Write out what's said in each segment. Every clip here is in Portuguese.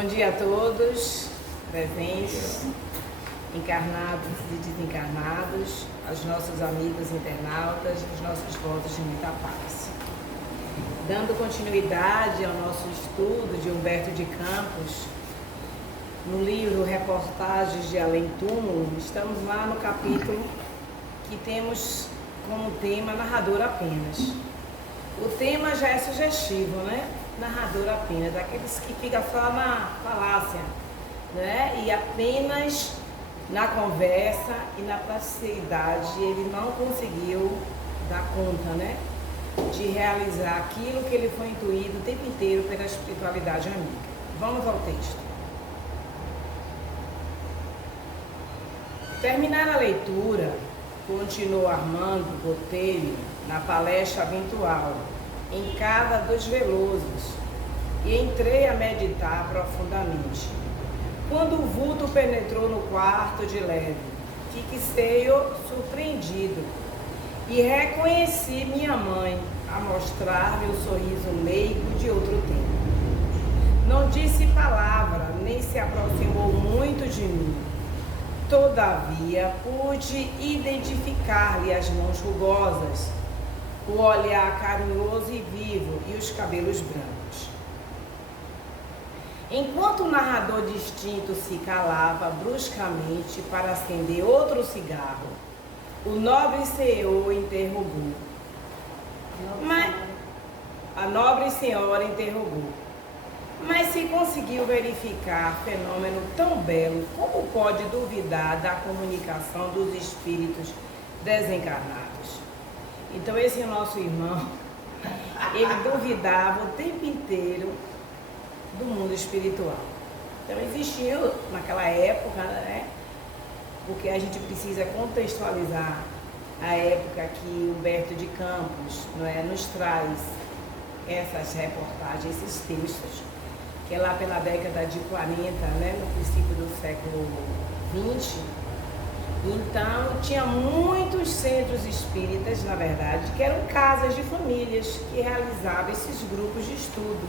Bom dia a todos, presentes, encarnados e desencarnados, aos nossos amigos internautas, as nossas vozes de muita paz. Dando continuidade ao nosso estudo de Humberto de Campos, no livro Reportagens de Além Túmulo, estamos lá no capítulo que temos como tema narrador apenas. O tema já é sugestivo, né? Narrador apenas, daqueles que ficam só na falácia, né? E apenas na conversa e na plasticidade ele não conseguiu dar conta, né? De realizar aquilo que ele foi intuído o tempo inteiro pela espiritualidade amiga. Vamos ao texto. Terminada a leitura, continuou Armando Botelho na palestra eventual, em casa dos Velosos, e entrei a meditar profundamente. Quando o vulto penetrou no quarto de leve, fiquei-o surpreendido e reconheci minha mãe a mostrar-me o sorriso meigo de outro tempo. Não disse palavra, nem se aproximou muito de mim. Todavia, pude identificar-lhe as mãos rugosas, o olhar carinhoso e vivo e os cabelos brancos. Enquanto o narrador distinto se calava bruscamente para acender outro cigarro, o nobre senhor interrogou. A nobre senhora interrogou. Mas se conseguiu verificar fenômeno tão belo, como pode duvidar da comunicação dos espíritos desencarnados? Então esse nosso irmão, ele duvidava o tempo inteiro do mundo espiritual. Então existiu naquela época, né? Porque a gente precisa contextualizar a época que Humberto de Campos, não é, nos traz essas reportagens, esses textos, que é lá pela década de 40, né, no princípio do século 20. Então, tinha muitos centros espíritas, na verdade, que eram casas de famílias que realizavam esses grupos de estudo.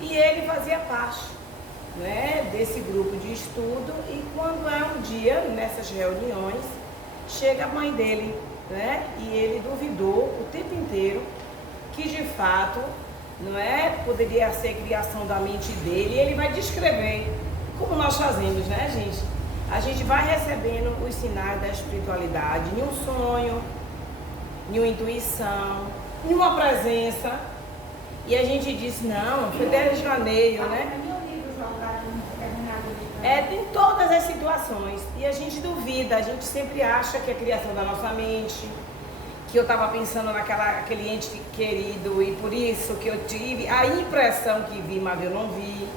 E ele fazia parte, né, desse grupo de estudo, e quando é um dia, nessas reuniões, chega a mãe dele, né, e ele duvidou o tempo inteiro que, de fato, não é, poderia ser criação da mente dele, e ele vai descrever, como nós fazemos, né, gente? A gente vai recebendo os sinais da espiritualidade em um sonho, em uma intuição, em uma presença, e a gente diz, não, foi desvaneio, né? Tem todas as situações, e a gente duvida, a gente sempre acha que é criação da nossa mente, que eu estava pensando naquele ente querido e por isso que eu tive a impressão que vi, mas eu não vi.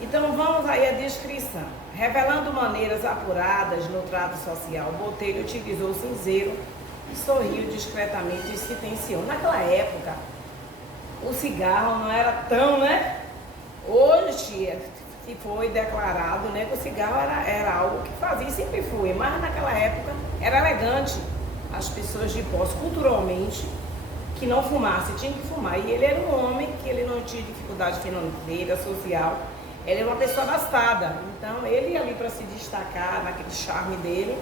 Então vamos aí à descrição. Revelando maneiras apuradas no trato social, Botelho utilizou o cinzeiro e sorriu discretamente e sentenciou. Naquela época, o cigarro não era tão, né? Hoje se foi declarado, né, que o cigarro era algo que fazia, sempre foi, mas naquela época era elegante as pessoas de posse, culturalmente, que não fumasse, tinha que fumar. E ele era um homem que ele não tinha dificuldade financeira, social, ele era uma pessoa abastada. Então ele ali para se destacar, naquele charme dele,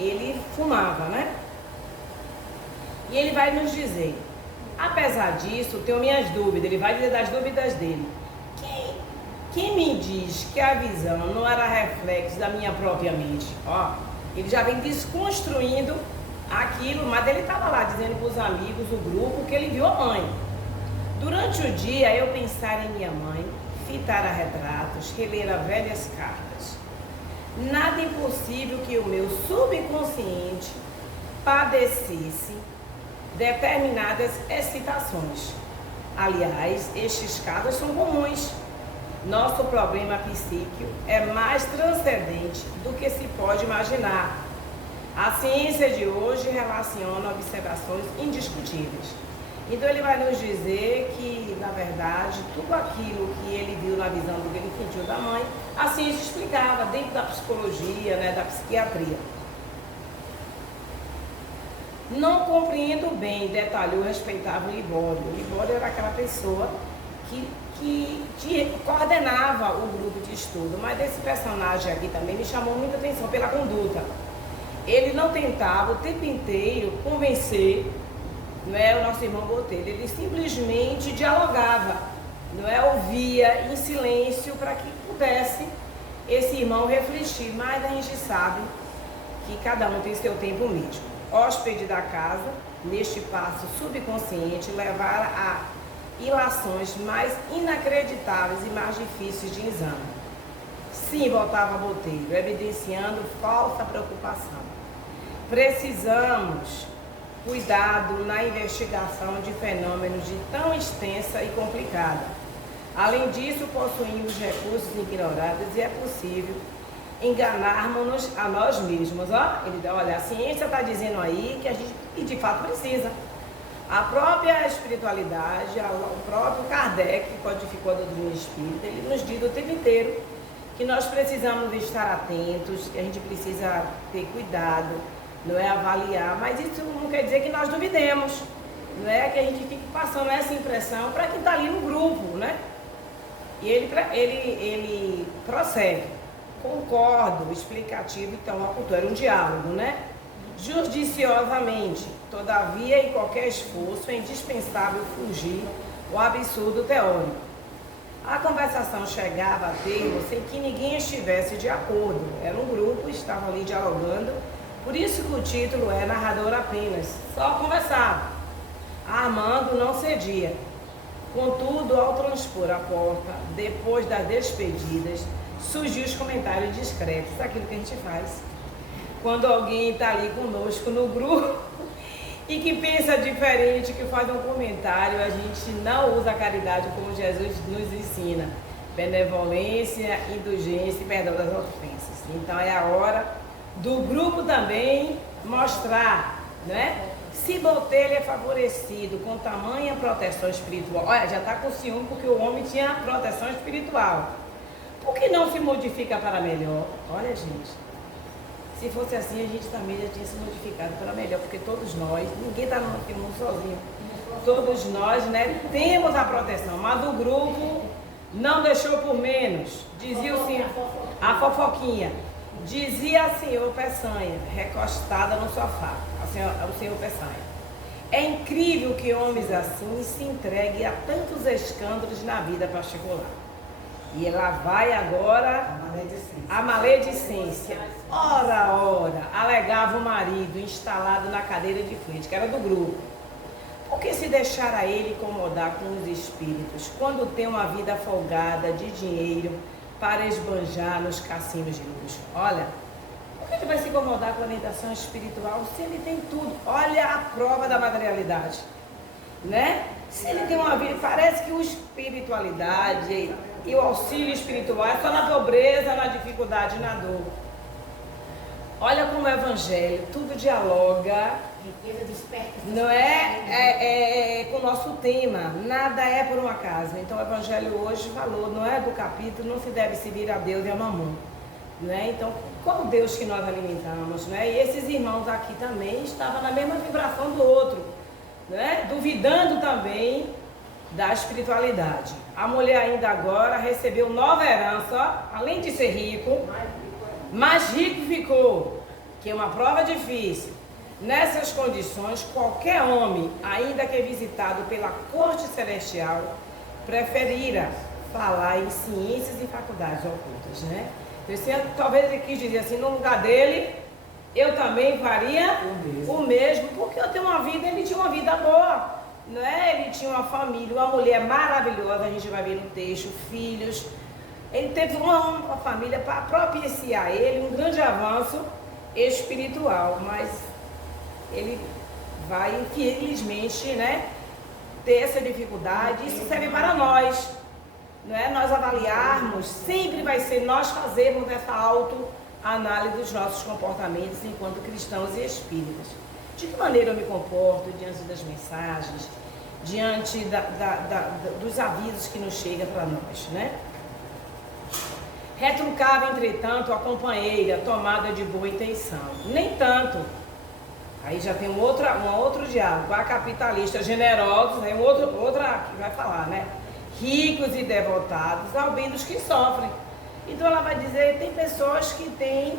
ele fumava, né? E ele vai nos dizer, apesar disso, tenho minhas dúvidas, ele vai dizer das dúvidas dele. Quem me diz que a visão não era reflexo da minha própria mente? Ó, ele já vem desconstruindo aquilo, mas ele estava lá dizendo para os amigos, o grupo, que ele viu a mãe. Durante o dia, eu pensar em minha mãe, fitar a retratos, reler a velhas cartas. Nada impossível que o meu subconsciente padecesse determinadas excitações. Aliás, estes casos são comuns. Nosso problema psíquico é mais transcendente do que se pode imaginar. A ciência de hoje relaciona observações indiscutíveis. Então ele vai nos dizer que, na verdade, tudo aquilo que ele viu na visão do que ele sentiu da mãe, a ciência explicava dentro da psicologia, né, da psiquiatria. Não compreendo bem, detalhou o respeitável Libório. Libório era aquela pessoa que coordenava o grupo de estudo, mas esse personagem aqui também me chamou muita atenção pela conduta. Ele não tentava o tempo inteiro convencer, não é, o nosso irmão Botelho, ele simplesmente dialogava, não é, ouvia em silêncio para que pudesse esse irmão refletir, mas a gente sabe que cada um tem seu tempo mesmo. Hóspede da casa, neste passo subconsciente, levar a ilações mais inacreditáveis e mais difíceis de exame. Sim, voltava Botelho, evidenciando falsa preocupação. Precisamos cuidado na investigação de fenômenos de tão extensa e complicada. Além disso, possuímos recursos ignorados e é possível enganarmos-nos a nós mesmos. Ele dá, olha, a ciência está dizendo aí que a gente, e de fato precisa. A própria espiritualidade, o próprio Kardec, que codificou a doutrina espírita, ele nos diz o tempo inteiro que nós precisamos estar atentos, que a gente precisa ter cuidado, não é avaliar, mas isso não quer dizer que nós duvidemos, não é que a gente fique passando essa impressão para quem está ali no grupo, né? E ele prossegue, concordo, explicativo, então a cultura era um diálogo, né? Judiciosamente, todavia, em qualquer esforço, é indispensável fugir o absurdo teórico. A conversação chegava a termo sem que ninguém estivesse de acordo. Era um grupo, estavam ali dialogando, por isso que o título é narrador apenas, só conversava. Armando não cedia. Contudo, ao transpor a porta, depois das despedidas, surgiu os comentários discretos, aquilo que a gente faz. Quando alguém está ali conosco no grupo e que pensa diferente, que faz um comentário, a gente não usa a caridade como Jesus nos ensina. Benevolência, indulgência e perdão das ofensas. Então é a hora do grupo também mostrar, né? Se Botelho é favorecido com tamanha proteção espiritual, olha, já está com ciúme porque o homem tinha proteção espiritual. Por que não se modifica para melhor? Olha, gente, se fosse assim, a gente também já tinha se modificado para melhor, porque todos nós, ninguém está no mundo sozinho, todos nós, né, temos a proteção, mas o grupo não deixou por menos, dizia o senhor, a fofoquinha, dizia a senhor Peçanha, recostada no sofá, o senhor Peçanha. É incrível que homens assim se entreguem a tantos escândalos na vida particular. E ela vai agora a maledicência. Ora, alegava o marido instalado na cadeira de frente, que era do grupo. Por que se deixar a ele incomodar com os espíritos, quando tem uma vida folgada de dinheiro para esbanjar nos cassinos de luxo? Olha, por que ele vai se incomodar com a orientação espiritual se ele tem tudo? Olha a prova da materialidade, né? Se ele tem uma vida, parece que a espiritualidade e o auxílio espiritual é só na pobreza, na dificuldade, na dor. Olha como o evangelho, tudo dialoga, não é com o nosso tema, nada é por um acaso. Então o evangelho hoje falou, não é do capítulo, não se deve seguir a Deus e a mamão, né? Então qual Deus que nós alimentamos, né? E esses irmãos aqui também estavam na mesma vibração do outro, né? Duvidando também da espiritualidade. A mulher ainda agora recebeu nova herança, além de ser rico, mais rico ficou, que é uma prova difícil. Nessas condições, qualquer homem, ainda que visitado pela corte celestial, preferira falar em ciências e faculdades ocultas, né? Então, talvez ele quis dizer assim, no lugar dele, eu também faria o mesmo, porque eu tenho uma vida, ele tinha uma vida boa, não é? Ele tinha uma família, uma mulher maravilhosa, a gente vai ver no texto, filhos. Ele teve uma família para propiciar ele um grande avanço espiritual, mas ele vai, infelizmente, né, ter essa dificuldade. Isso serve para nós, não é? Nós avaliarmos, sempre vai ser nós fazermos essa autoanálise dos nossos comportamentos enquanto cristãos e espíritas. De que maneira eu me comporto diante das mensagens, diante dos avisos que nos chegam para nós, né? Retrucava, entretanto, a companheira tomada de boa intenção. Nem tanto. Aí já tem um outro diálogo. A capitalista generosa, outra que vai falar, né? ricos e devotados ao bem dos que sofrem. Então ela vai dizer, tem pessoas que têm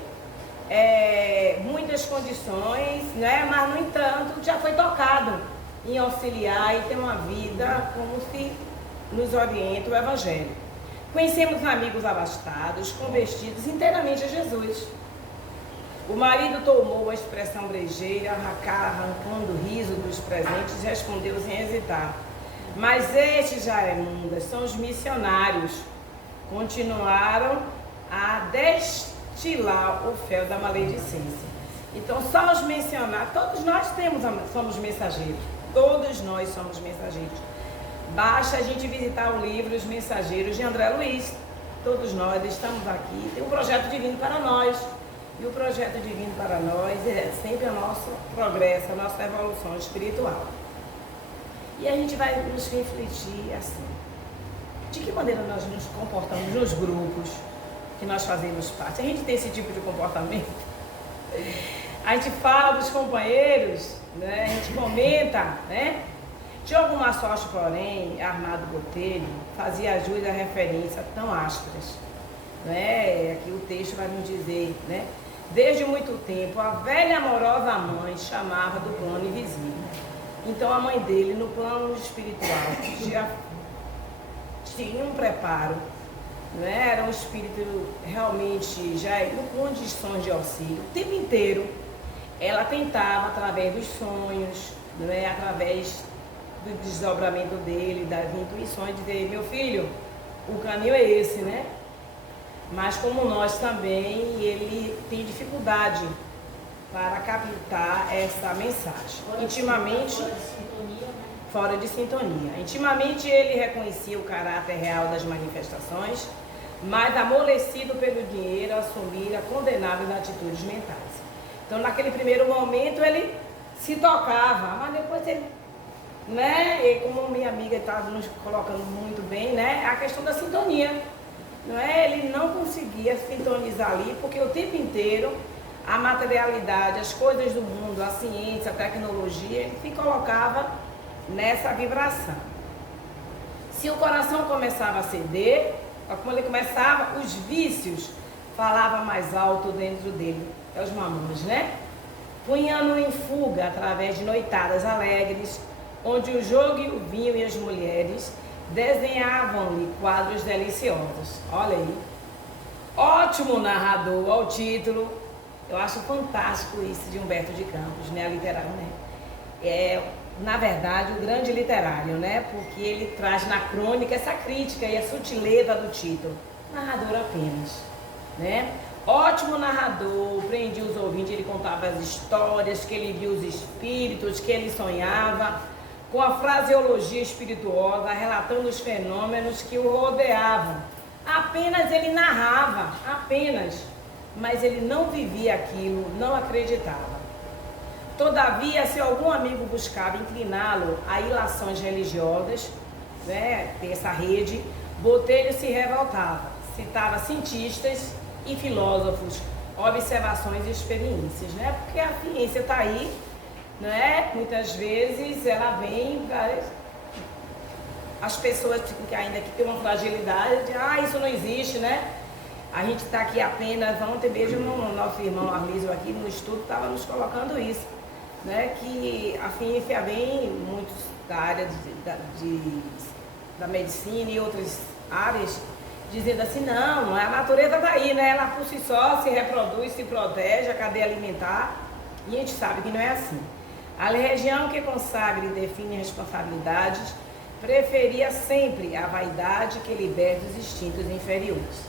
muitas condições, né? Mas no entanto já foi tocado em auxiliar e ter uma vida como se nos orienta o Evangelho. Conhecemos amigos abastados, convertidos inteiramente a Jesus. O marido tomou a expressão brejeira, arrancando o riso dos presentes, e respondeu sem hesitar: mas estes Jaremundas são os missionários. Continuaram a destilar o fel da maledicência. Então, só os mencionados, todos nós somos mensageiros. Todos nós somos mensageiros. Basta a gente visitar o livro Os Mensageiros de André Luiz. Todos nós estamos aqui. Tem um projeto divino para nós. E o projeto divino para nós é sempre o nosso progresso, a nossa evolução espiritual. E a gente vai nos refletir assim. De que maneira nós nos comportamos nos grupos que nós fazemos parte? A gente tem esse tipo de comportamento? A gente fala dos companheiros, né? A gente comenta, né? Diogo Massochi, porém, Armado Botelho, fazia jus a referências tão ásperas. Né? Aqui o texto vai nos dizer, né? Desde muito tempo, a velha amorosa mãe chamava do plano invisível. Então a mãe dele, no plano espiritual, já tinha um preparo, né? Era um espírito realmente já em condições de auxílio. O tempo inteiro ela tentava, através dos sonhos, né? Através do desdobramento dele, das intuições, dizer: meu filho, o caminho é esse, né? Mas como nós também, ele tem dificuldade para captar essa mensagem. Fora de sintonia. Intimamente ele reconhecia o caráter real das manifestações, mas amolecido pelo dinheiro, assumira condenáveis atitudes mentais. Então naquele primeiro momento ele se tocava, mas depois ele, né? E como minha amiga estava nos colocando muito bem, né? A questão da sintonia. Não é? Ele não conseguia sintonizar ali, porque o tempo inteiro a materialidade, as coisas do mundo, a ciência, a tecnologia, ele se colocava nessa vibração. Se o coração começava a ceder, como ele começava, os vícios falavam mais alto dentro dele, é os mamões, né? Punhando em fuga através de noitadas alegres, onde o jogo e o vinho e as mulheres desenhavam-lhe quadros deliciosos. Olha aí. Ótimo narrador, ao título. Eu acho fantástico isso de Humberto de Campos, né? A literário, né? É, na verdade, o grande literário, né? Porque ele traz na crônica essa crítica e a sutileza do título. Narrador apenas, né? Ótimo narrador, prendia os ouvintes, ele contava as histórias, que ele via os espíritos, que ele sonhava, com a fraseologia espirituosa, relatando os fenômenos que o rodeavam. Apenas ele narrava, apenas, mas ele não vivia aquilo, não acreditava. Todavia, se algum amigo buscava incliná-lo a ilações religiosas, né, ter essa rede, Botelho se revoltava, citava cientistas e filósofos, observações e experiências, né, porque a ciência está aí, né? Muitas vezes ela vem para as pessoas que ainda que têm uma fragilidade de isso não existe, né? A gente está aqui apenas, ontem mesmo o nosso irmão Arlísio aqui no estudo estava nos colocando isso, né? Que a ciência vem, muitos da área da medicina e outras áreas, dizendo assim, não, a natureza está aí, né? Ela por si só se reproduz, se protege, a cadeia alimentar, e a gente sabe que não é assim. A religião que consagra e define responsabilidades preferia sempre a vaidade que liberta os instintos inferiores.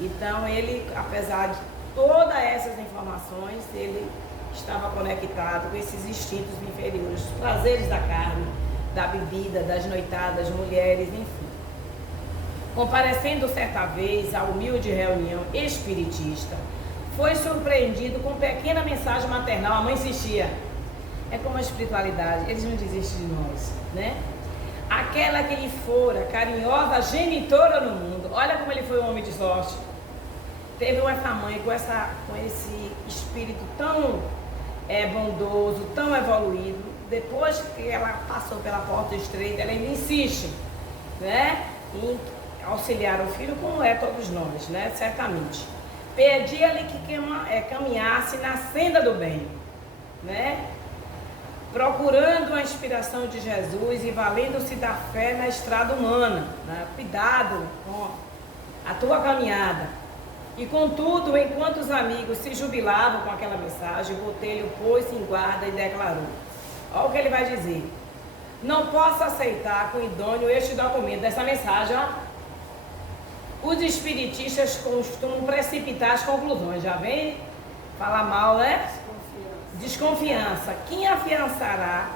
Então ele, apesar de todas essas informações, ele estava conectado com esses instintos inferiores, os prazeres da carne, da bebida, das noitadas, mulheres, enfim. Comparecendo certa vez à humilde reunião espiritista, foi surpreendido com pequena mensagem maternal. A mãe insistia. É como a espiritualidade, eles não desistem de nós, né? Aquela que lhe fora carinhosa genitora no mundo. Olha como ele foi um homem de sorte. Teve essa mãe com esse espírito tão bondoso, tão evoluído. Depois que ela passou pela porta estreita, ela ainda insiste, né? em auxiliar o filho, como é todos nós, né? Certamente. Pedia-lhe que caminhasse na senda do bem, né? Procurando a inspiração de Jesus e valendo-se da fé na estrada humana, né? Cuidado com a tua caminhada. E contudo, enquanto os amigos se jubilavam com aquela mensagem, Botelho pôs-se em guarda e declarou: olha o que ele vai dizer: não posso aceitar com idôneo este documento dessa mensagem, ó. Os espiritistas costumam precipitar as conclusões, já vem falar mal, né? Desconfiança. Quem afiançara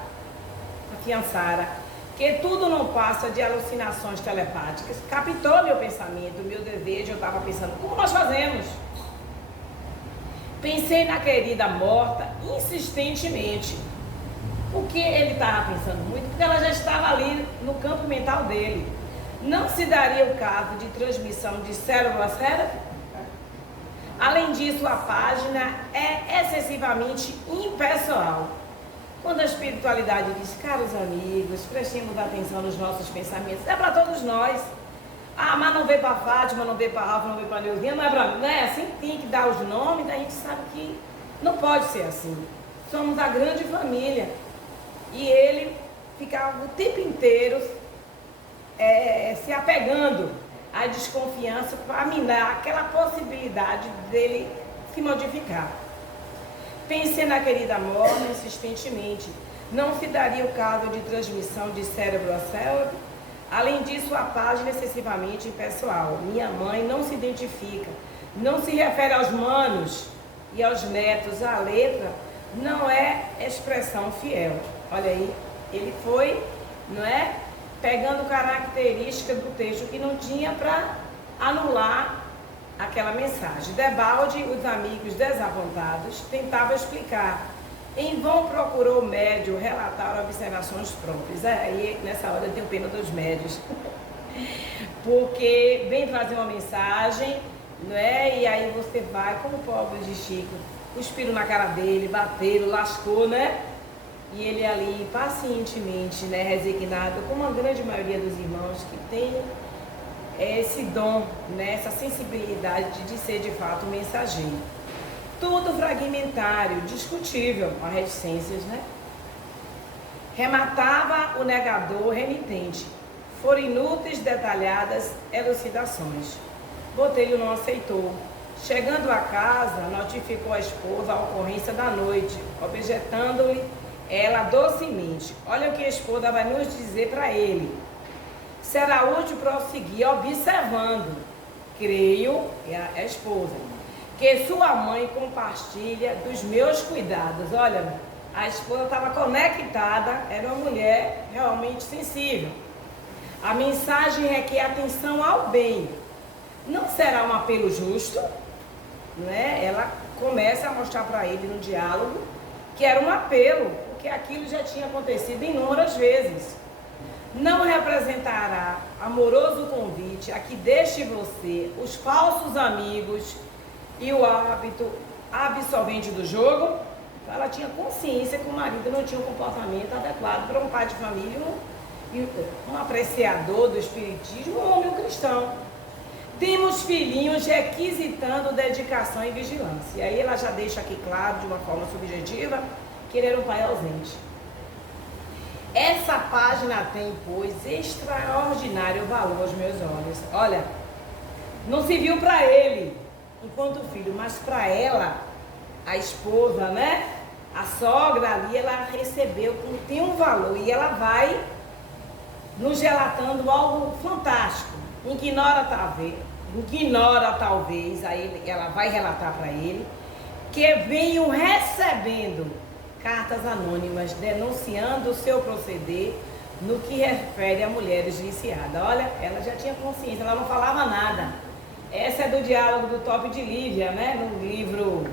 que tudo não passa de alucinações telepáticas, captou meu pensamento, meu desejo, eu estava pensando, como nós fazemos? Pensei na querida morta insistentemente. O que ele estava pensando muito? Porque ela já estava ali no campo mental dele. Não se daria o caso de transmissão de cérebro a cérebro? Além disso, a página é excessivamente impessoal. Quando a espiritualidade diz, caros amigos, prestemos atenção nos nossos pensamentos, é para todos nós. Ah, mas não veio para Fátima, não veio para Rafa, não veio para Neuzinha, não é para mim, não é assim? Tem que dar os nomes, a gente sabe que não pode ser assim. Somos a grande família. E ele ficava o tempo inteiro se apegando à desconfiança para minar aquela possibilidade dele se modificar. Pensei na querida morta insistentemente. Não se daria o caso de transmissão de cérebro a cérebro? Além disso, a página é excessivamente impessoal. Minha mãe não se identifica, não se refere aos manos e aos netos. A letra não é expressão fiel. Olha aí, ele foi, não é, pegando características do texto que não tinha para anular aquela mensagem. Debalde, os amigos desapontados tentavam explicar. Em vão procurou o médium relatar observações próprias. Aí, nessa hora, eu tenho pena dos médios. Porque vem trazer uma mensagem, não é? E aí você vai, como o pobre de Chico, cuspiram na cara dele, bateram, lascou, né? E ele ali, pacientemente, né, resignado, como a grande maioria dos irmãos que tem esse dom, né, essa sensibilidade de ser de fato mensageiro. Tudo fragmentário, discutível, com reticências, né? Rematava o negador renitente. Foram inúteis detalhadas elucidações. Botelho não aceitou. Chegando a casa, notificou a esposa a ocorrência da noite, objetando-lhe ela docemente: olha o que a esposa vai nos dizer para ele. Será útil prosseguir observando, creio, é a esposa, que sua mãe compartilha dos meus cuidados. Olha, a esposa estava conectada, era uma mulher realmente sensível. A mensagem requer atenção ao bem. Não será um apelo justo, né? Ela começa a mostrar para ele no diálogo que era um apelo, porque aquilo já tinha acontecido inúmeras vezes. Não representará amoroso convite a que deixe você os falsos amigos e o hábito absolvente do jogo? Então, ela tinha consciência que o marido não tinha um comportamento adequado para um pai de família, um apreciador do espiritismo, um homem cristão. Temos filhinhos requisitando dedicação e vigilância. E aí ela já deixa aqui claro, de uma forma subjetiva, que ele era um pai ausente. Essa página tem, pois, extraordinário valor aos meus olhos. Olha, não se viu para ele enquanto filho, mas para ela, a esposa, né? A sogra ali, ela recebeu, tem um valor, e ela vai nos relatando algo fantástico. Ignora talvez, aí ela vai relatar para ele, que venham recebendo cartas anônimas denunciando o seu proceder no que refere a mulheres viciadas. Olha, ela já tinha consciência, ela não falava nada. Essa é do diálogo do Top de Lívia, né? No livro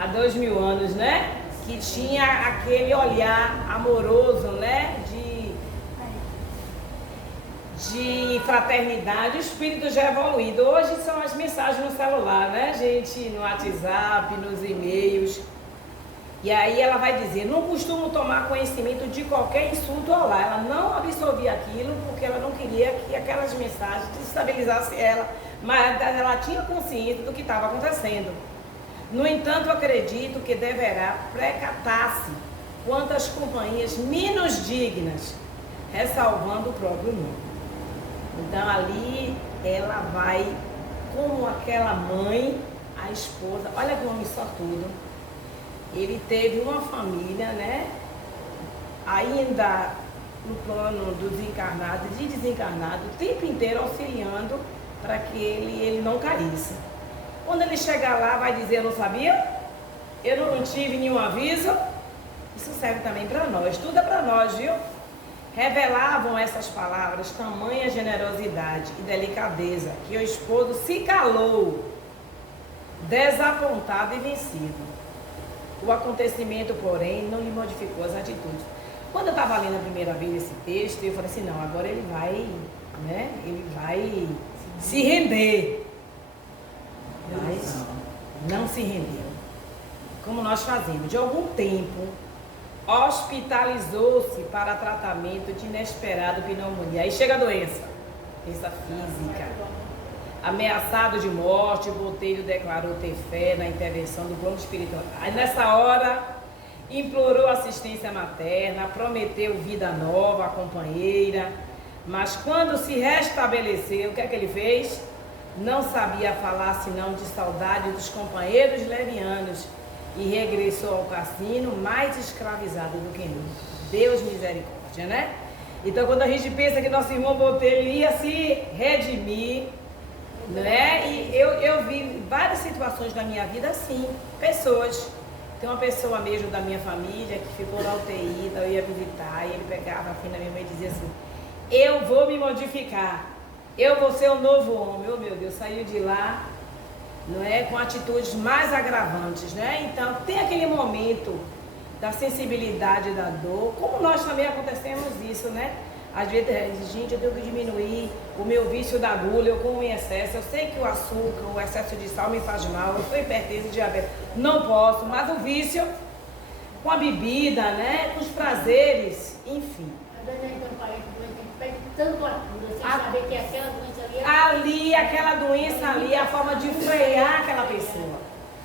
Há 2000 anos, né? Que tinha aquele olhar amoroso, né? De fraternidade, o espírito já evoluído. Hoje são as mensagens no celular, né, gente? No WhatsApp, nos e-mails. E aí ela vai dizer, não costumo tomar conhecimento de qualquer insulto ao lar. Ela não absorvia aquilo porque ela não queria que aquelas mensagens desestabilizassem ela, mas ela tinha consciência do que estava acontecendo. No entanto, acredito que deverá precatar-se quanto às companhias menos dignas, ressalvando o próprio nome. Então ali ela vai, como aquela mãe, a esposa, olha que homem sortudo. Ele teve uma família, né? Ainda no plano do desencarnado e de desencarnado, o tempo inteiro auxiliando para que ele não caísse. Quando ele chegar lá, vai dizer, eu não sabia, eu não tive nenhum aviso. Isso serve também para nós, tudo é para nós, viu? Revelavam essas palavras tamanha generosidade e delicadeza que o esposo se calou, desapontado e vencido. O acontecimento, porém, não lhe modificou as atitudes. Quando eu estava lendo a primeira vez esse texto, eu falei assim, não, agora ele vai, né? Ele vai se render. Mas não se rendeu. Como nós fazemos? De algum tempo, hospitalizou-se para tratamento de inesperado pneumonia. Aí chega a doença física. Ameaçado de morte, o Botelho declarou ter fé na intervenção do plano espiritual. Aí nessa hora, implorou assistência materna, prometeu vida nova à companheira, mas quando se restabeleceu, o que é que ele fez? Não sabia falar senão de saudade dos companheiros levianos e regressou ao cassino mais escravizado do que nunca. Deus misericórdia, né? Então quando a gente pensa que nosso irmão Botelho ia se redimir, né? E eu vi várias situações na minha vida assim, pessoas. Tem uma pessoa mesmo da minha família que ficou na UTI, então eu ia visitar e ele pegava assim na minha mãe e dizia assim, eu vou me modificar, eu vou ser um novo homem. Oh meu Deus, saiu de lá, não é, com atitudes mais agravantes, né? Então tem aquele momento da sensibilidade da dor, como nós também acontecemos isso, né? Às vezes, gente, eu tenho que diminuir o meu vício da agulha, eu como em excesso, eu sei que o açúcar, o excesso de sal me faz mal, eu sou hipertensa e diabetes, não posso, mas o vício com a bebida, né, com os prazeres, enfim. Tanto atura, sem saber que aquela doença ali... aquela doença ali é a forma de frear aquela pessoa,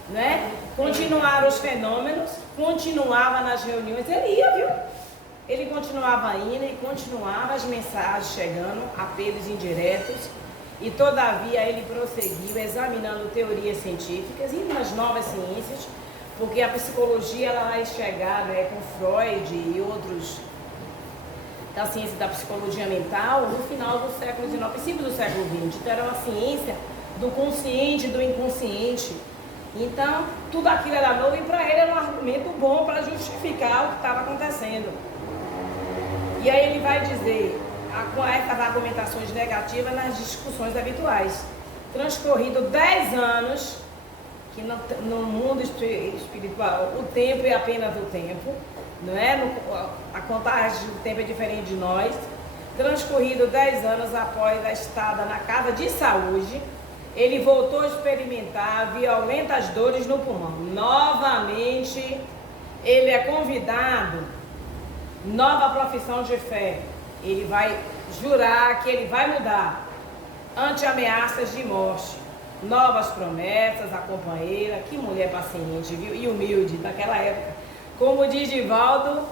né? Continuaram os fenômenos, continuava nas reuniões, ele ia, viu? Ele continuava indo e continuava as mensagens chegando, apelos indiretos, e todavia ele prosseguiu examinando teorias científicas, indo nas novas ciências, porque a psicologia ela vai chegar, né, com Freud e outros da ciência da psicologia mental no final do século XIX, princípio do século XX. Então era uma ciência do consciente e do inconsciente. Então tudo aquilo era novo e para ele era um argumento bom para justificar o que estava acontecendo. E aí ele vai dizer, com essas argumentações negativas nas discussões habituais. Transcorrido 10 anos, que no mundo espiritual o tempo é apenas o tempo, não é? A contagem do tempo é diferente de nós. Transcorrido 10 anos após a estada na casa de saúde, ele voltou a experimentar violentas dores no pulmão. Novamente, ele é convidado. Nova profissão de fé, ele vai jurar que ele vai mudar ante ameaças de morte, novas promessas, a companheira, que mulher paciente, viu? E humilde daquela época, como diz Divaldo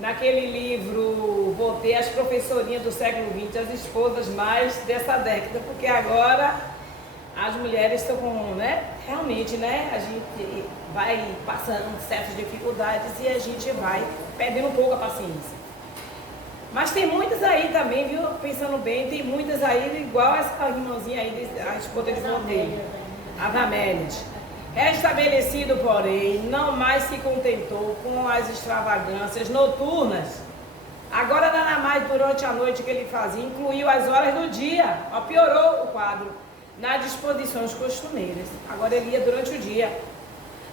naquele livro Voltei, as professorinhas do século XX, as esposas mais dessa década, porque agora as mulheres estão com, né, realmente, né, a gente vai passando certas dificuldades e a gente vai perdendo um pouco a paciência. Mas tem muitas aí também, viu, pensando bem, tem muitas aí, igual essa irmãzinha aí, a esposa de Botelho, as Amélias. Restabelecido, porém, não mais se contentou com as extravagâncias noturnas. Agora, nada mais durante a noite que ele fazia, incluiu as horas do dia, ó, piorou o quadro, nas disposições costumeiras. Agora ele ia durante o dia.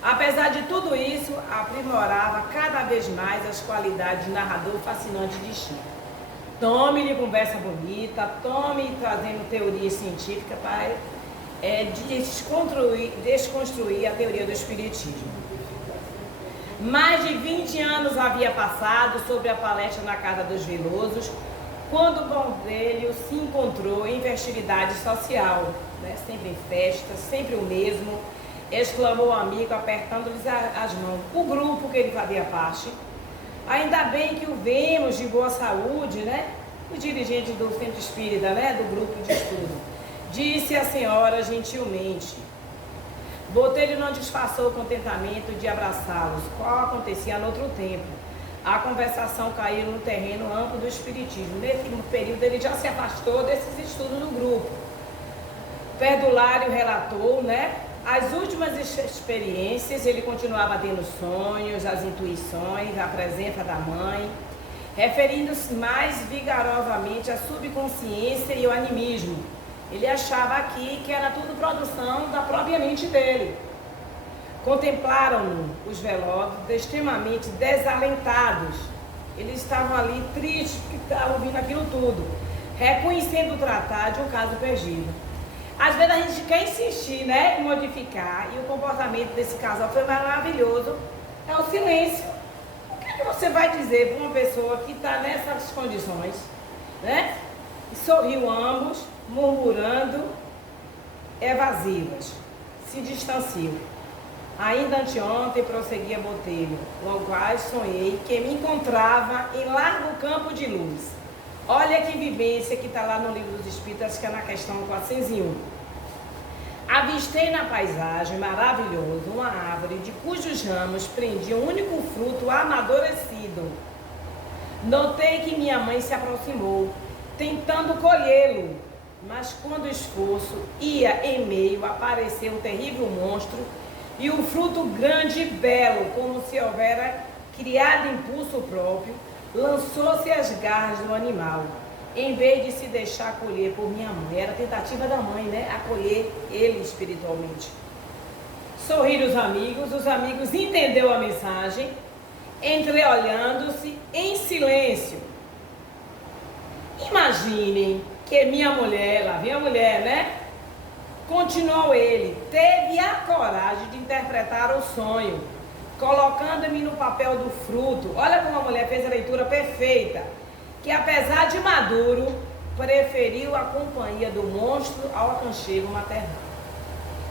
Apesar de tudo isso, aprimorava cada vez mais as qualidades de narrador fascinante de Chico. Tome-lhe conversa bonita, tome trazendo teorias científicas para desconstruir a teoria do espiritismo. Mais de 20 anos havia passado sobre a palestra na Casa dos Velosos, quando o Bondelho se encontrou em festividade social, né? Sempre em festa, sempre o mesmo, exclamou o amigo, apertando-lhes as mãos. O grupo que ele fazia parte, ainda bem que o vemos de boa saúde, né? O dirigente do Centro Espírita, né? Do grupo de estudo, disse a senhora gentilmente. Botelho não disfarçou o contentamento de abraçá-los, qual acontecia no outro tempo. A conversação caiu no terreno amplo do espiritismo. Nesse período ele já se afastou desses estudos do grupo. Perdulário relatou, né, as últimas experiências. Ele continuava tendo sonhos, as intuições, a presença da mãe, referindo-se mais vigorosamente à subconsciência e ao animismo. Ele achava aqui que era tudo produção da própria mente dele. Contemplaram-no os velórios extremamente desalentados. Eles estavam ali tristes porque estavam ouvindo aquilo tudo, reconhecendo o tratar de um caso perdido. Às vezes a gente quer insistir, né, em modificar, e o comportamento desse casal foi maravilhoso. É o silêncio. O que é que você vai dizer para uma pessoa que está nessas condições, né? E sorriu ambos, murmurando evasivas. Se distanciou. Ainda anteontem, prosseguia Botelho, logo sonhei que me encontrava em largo campo de luz. Olha que vivência que está lá no Livro dos Espíritos, que é na questão 401. Avistei na paisagem maravilhosa uma árvore de cujos ramos prendia um único fruto amadurecido. Notei que minha mãe se aproximou, tentando colhê-lo, mas quando o esforço ia em meio, apareceu um terrível monstro e um fruto grande e belo, como se houvera criado impulso próprio, lançou-se às garras do animal, em vez de se deixar acolher por minha mãe. Era a tentativa da mãe, né? Acolher ele espiritualmente. Sorriram os amigos entenderam a mensagem, entreolhando-se em silêncio. Imaginem que minha mulher, lá vem a mulher, né? Continuou ele, teve a coragem de interpretar o sonho, colocando-me no papel do fruto. Olha como a mulher fez a leitura perfeita, que apesar de maduro, preferiu a companhia do monstro ao aconchego maternal.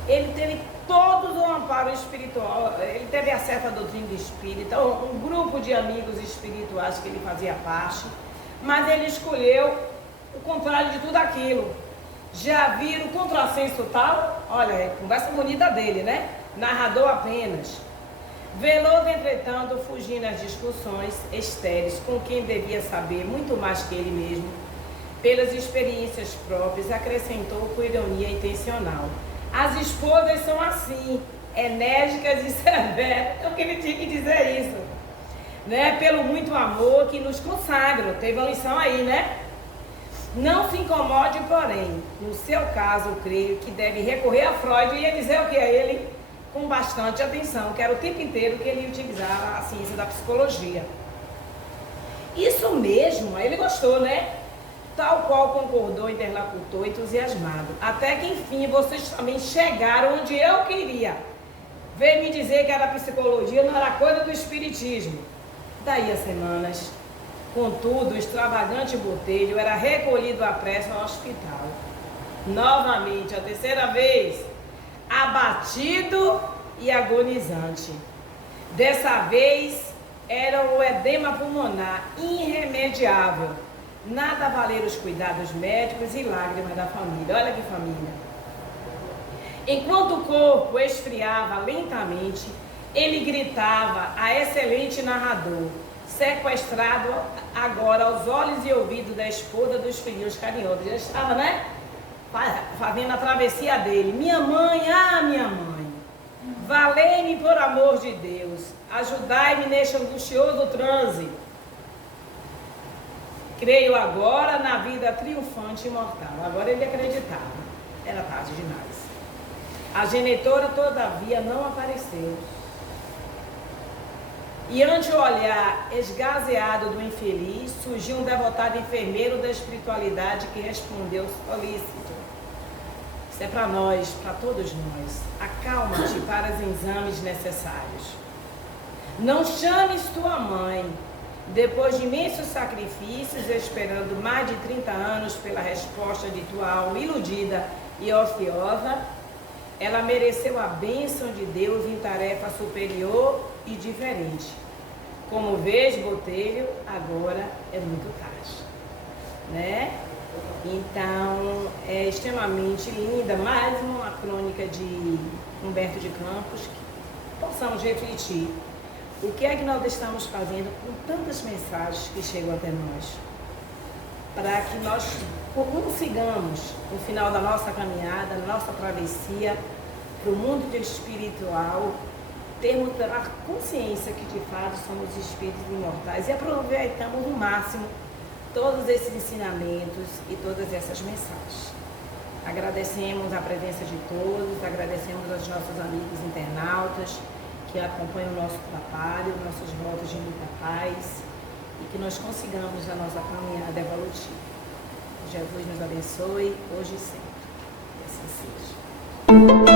Ele teve todos o amparo espiritual, ele teve acesso à doutrina espírita, um grupo de amigos espirituais que ele fazia parte, mas ele escolheu o contrário de tudo aquilo. Já viram o contrassenso tal? Olha, conversa bonita dele, né? Narrador apenas. Veloso, entretanto, fugindo às discussões estéreis com quem devia saber muito mais que ele mesmo, pelas experiências próprias, acrescentou com ironia intencional. As esposas são assim, enérgicas e severas. Eu queria tinha que dizer isso, né? Pelo muito amor que nos consagram. Teve uma lição aí, né? Não se incomode, porém, no seu caso, eu creio que deve recorrer a Freud e ia dizer o que a ele com bastante atenção, que era o tempo inteiro que ele utilizava a ciência da psicologia. Isso mesmo, ele gostou, né? Tal qual concordou, interlocutor, entusiasmado. Até que, enfim, vocês também chegaram onde eu queria. Veio me dizer que era psicologia, não era coisa do espiritismo. Daí a semanas... Contudo, o extravagante Botelho era recolhido à pressa ao hospital. Novamente, a terceira vez, abatido e agonizante. Dessa vez, era o edema pulmonar irremediável. Nada a valer os cuidados médicos e lágrimas da família. Olha que família. Enquanto o corpo esfriava lentamente, ele gritava a excelente narrador, sequestrado agora aos olhos e ouvidos da esposa dos filhos carinhosos. Já estava, né? Fazendo a travessia dele. Minha mãe, minha mãe, valei-me por amor de Deus, ajudai-me neste angustioso transe. Creio agora na vida triunfante e imortal. Agora ele acreditava. Era tarde demais. A genitora, todavia, não apareceu. E ante o olhar esgazeado do infeliz, surgiu um devotado enfermeiro da espiritualidade que respondeu solícito. Isso é para nós, para todos nós. Acalma-te para os exames necessários. Não chames tua mãe. Depois de imensos sacrifícios, esperando mais de 30 anos pela resposta de tua alma iludida e ociosa, ela mereceu a bênção de Deus em tarefa superior e diferente. Como vês, Botelho, agora é muito tarde, né? Então, é extremamente linda, mais uma crônica de Humberto de Campos, que possamos refletir o que é que nós estamos fazendo com tantas mensagens que chegam até nós, para que nós consigamos, no final da nossa caminhada, nossa travessia para o mundo espiritual, termos a consciência que de fato somos espíritos imortais e aproveitamos no máximo todos esses ensinamentos e todas essas mensagens. Agradecemos a presença de todos, agradecemos aos nossos amigos internautas que acompanham o nosso trabalho, nossos votos de muita paz e que nós consigamos a nossa caminhada evolutiva. Jesus nos abençoe, hoje e sempre. Que assim seja.